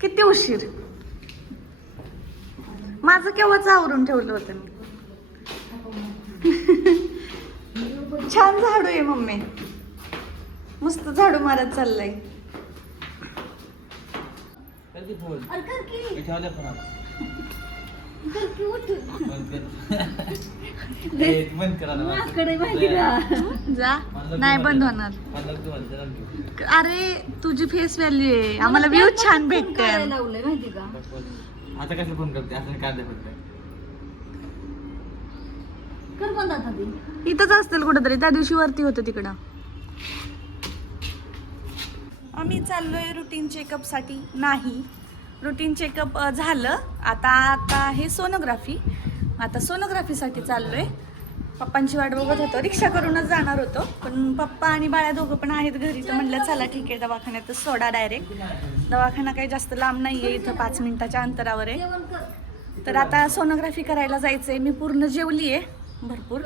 किती उशीर. माझं केव्हाच आवरून ठेवलं होतं मी. छान झाडू आहे मम्मी, मस्त झाडू मारत चाललंय. जा, नाही बंद होणार. अरे तुझी फेस व्हॅल्यू आहे, आम्हाला व्ह्यू छान भेटते. माहिती का आता कसं फोन करते असं काढले फक्त कर बंद आता ती. इथंच असतील कुठेतरी, त्या दिवशी वरती होतं तिकडं. आम्ही चाललोय रुटीन चेकअप साठी. नाही, रुटीन चेकअप झालं. आता हे सोनोग्राफी. आता सोनोग्राफीसाठी चाललोय. पप्पांची वाट बघत होतो, रिक्षा करूनच जाणार होतो, पण पप्पा आणि बाळा दोघं पण आहेत घरी, तर म्हणलं चला ठीक आहे दवाखान्यातच सोडा डायरेक्ट. दवाखाना काही जास्त लांब नाही आहे, इथं 5 मिनिटाच्या अंतरावर आहे. तर आता सोनोग्राफी करायला जायचं आहे. मी पूर्ण जेवली आहे भरपूर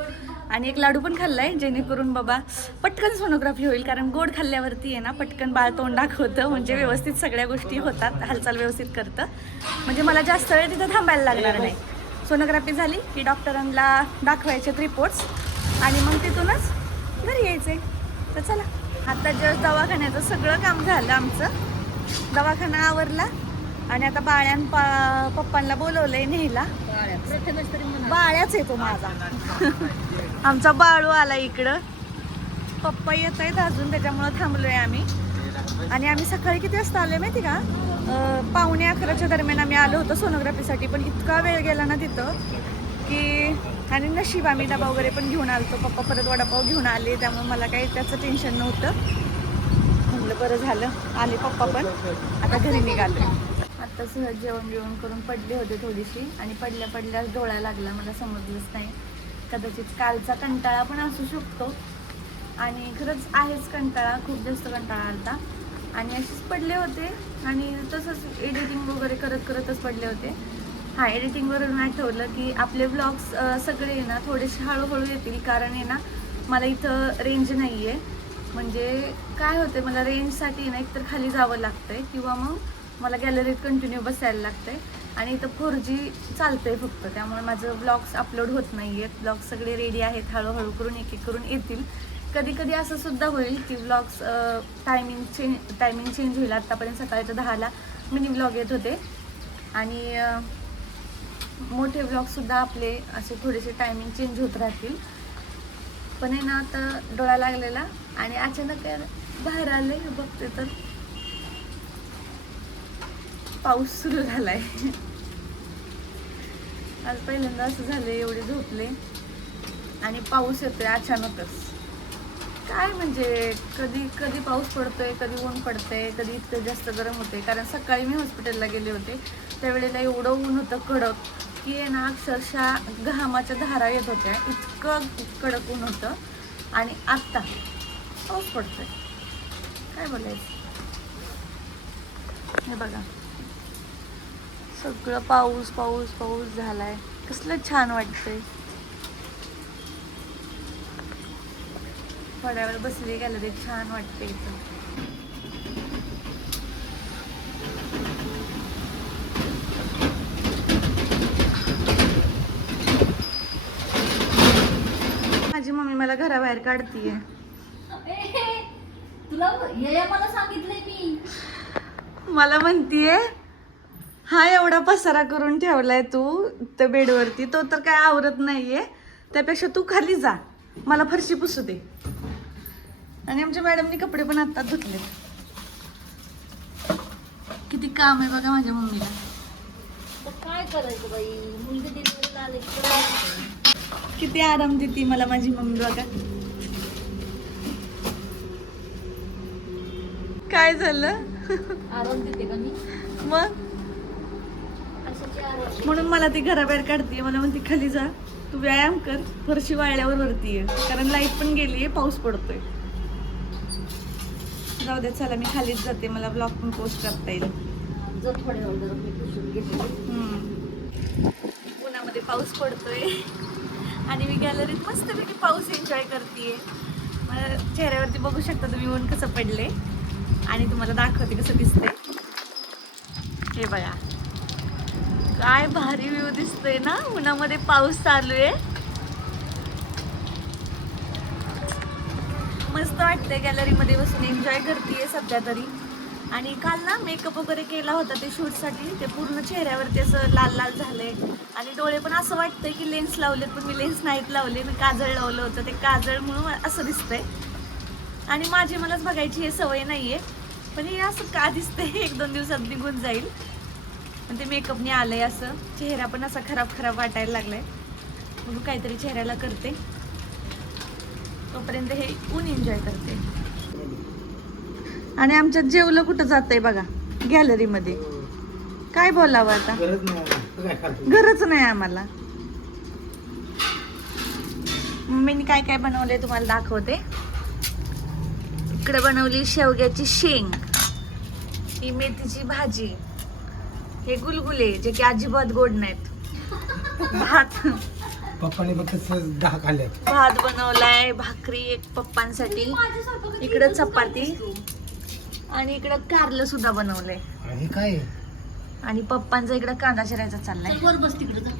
आणि एक लाडू पण खाल्लाय, जेणेकरून बाबा पटकन सोनोग्राफी होईल. कारण गोड खाल्ल्यावरती आहे ना पटकन बाळ तोंड दाखवतं, म्हणजे व्यवस्थित सगळ्या गोष्टी होतात, हालचाल व्यवस्थित करतं, म्हणजे मला जास्त वेळ तिथं थांबायला लागणार नाही. सोनोग्राफी झाली की डॉक्टरांना दाखवायचे रिपोर्ट्स आणि मग तिथूनच घरी यायचे. तर चला, आता जस्ट दवाखान्याचं सगळं काम झालं आमचं. दवाखाना आवरला आणि आता पप्पांना बोलवलंय न्यायला. बाळ्याच आहे तो माझा. आमचा बाळू आला इकडं. पप्पा येत आहेत अजून, त्याच्यामुळं थांबलोय आम्ही. आणि आम्ही सकाळी किती वाजता आलोय माहिती का? 11:45 दरम्यान आम्ही आलो होतो सोनोग्राफीसाठी, पण इतका वेळ गेला ना तिथं की. आणि नशीब आम्ही डबा वगैरे पण घेऊन आलतो. पप्पा परत वडापाव घेऊन आले, त्यामुळे मला काही त्याचं टेन्शन नव्हतं. म्हणलं बरं झालं आले पप्पा पण. आता घरी निघालोय. आता सहज जेवण करून पडले होते थोडीशी, आणि पडल्या डोळा लागला. मला समजलंच नाही, कदाचित कालचा कंटाळा पण असू शकतो. आणि खरंच आहेच कंटाळा, खूप जास्त कंटाळा आलता. आणि असेच पडले होते आणि तसंच एडिटिंग वगैरे करतच पडले होते. हां, एडिटिंगवरून आठवलं की आपले ब्लॉग्स सगळे ना थोडेसे हळूहळू येतील, कारण आहे ना मला इथं रेंज नाही आहे. म्हणजे काय होते, मला रेंजसाठी ना एकतर खाली जावं लागतं आहे, किंवा मग मला गॅलरीत कंटिन्यू बसायला लागतं आहे. आणि इथं 4G चालतं आहे फक्त, त्यामुळे माझं ब्लॉग्स अपलोड होत नाही आहेत. ब्लॉग्स सगळे रेडी आहेत, हळूहळू करून एक करून येतील. कधी कधी असं सुद्धा होईल की ब्लॉग्स टायमिंग चेंज होईल. आत्तापर्यंत सकाळी 10ला मिनी ब्लॉग येत होते, आणि मोठे ब्लॉगसुद्धा आपले असे थोडेसे टायमिंग चेंज होत राहतील. पण आहे ना आता डोळा लागलेला आणि अचानक बाहेर आले, बघते तर पाऊस सुरू झालाय. आज पहिल्यांदा असं झालं, एवढे झोपले आणि पाऊस येतोय अचानकच. काय म्हणजे कधी कधी पाऊस पडतोय, कधी ऊन पडतंय, कधी इतकं जास्त गरम होते. कारण सकाळी मी हॉस्पिटलला गेले होते, त्यावेळेला एवढं ऊन होतं कडक की आहे ना अक्षरशः घामाच्या धारा येत होत्या, इतकं कडक ऊन होतं. आणि आत्ता पाऊस पडतोय, काय बोलायचं. हे बघा, सगळं पाऊस पाऊस पाऊस झालाय. कसलं छान वाटतंय. थोड्या वेळ बसली गॅलरीत, छान वाटते इथं. माझी मम्मी मला घराबाहेर काढतीये. तुला मला सांगितलंय मी. मला म्हणतीये हा एवढा पसारा करून ठेवलाय तू त्या बेडवरती, तो तर काय आवरत नाहीये, त्यापेक्षा तू खाली जा, मला फरशी पुसू दे. आणि आमच्या मॅडमनी कपडे पण आत्ताच धुतले. किती काम आहे बघा माझ्या मम्मीला. काय करायचं बाई, मुलगी डिलिव्हरीला आले किती आराम देते मला माझी मम्मी बघा. काय झालं? आराम देते का मी? मग म्हणून मला ती घराबाहेर काढते. मला म्हणते खाली जा, तू व्यायाम कर, फरशी वाळल्यावर वरती आहे, कारण लाईट पण गेली, पाऊस पडतोय. जाऊ दे, चला मी खालीच जाते, मला ब्लॉग पण पोस्ट करता येईल. उन्हामध्ये पाऊस पडतोय आणि मी गॅलरीत मस्तपैकी पाऊस एन्जॉय करते. मला चेहऱ्यावरती बघू शकता तुम्ही ऊन कसं पडले, आणि तुम्हाला दाखवते कसं दिसतंय. हे बघा काय भारी व्ह्यू दिसतोय ना, उन्हामध्ये पाऊस चालू आहे. मस्त वाटतंय गॅलरीमध्ये बसून, एन्जॉय करतेय सध्या तरी. आणि काल ना मेकअप वगैरे केला होता ते शूटसाठी, ते पूर्ण चेहऱ्यावरती असं लाल लाल झालंय आणि डोळे पण असं वाटतंय की लेन्स लावलेत, पण मी लेन्स नाहीत लावले, मी काजळ लावलं होतं. ते काजळ म्हणून असं दिसतंय. आणि माझी मलाच बघायची हे सवय नाहीये, पण हे असं का दिसतंय 1-2 दिवसात निघून जाईल. पण ते मेकअपने आलंय, असं चेहरा पण असा खराब खराब वाटायला लागलाय. म्हणून काहीतरी चेहऱ्याला करते, तोपर्यंत हे ऊन एन्जॉय करते. आणि आमच्यात जेवलं कुठं जातंय बघा, गॅलरीमध्ये. काय बोलावं आता, गरज नाही आम्हाला. मम्मीने काय काय बनवलंय तुम्हाला दाखवते. इकडे बनवली शेवग्याची शेंग, ही मेथीची भाजी, हे गुलगुले जे की अजिबात गोड नाहीत, भात, पप्पाने फक्त 10 खाल्ले. भात बनवलाय, भाकरी एक पप्पांसाठी, इकडं चपाती आणि इकडं कारलं सुद्धा बनवलंय. हे काय आणि पप्पांचा इकडं कांदा चिरायचा चाललाय. वर बस तिकडे जा.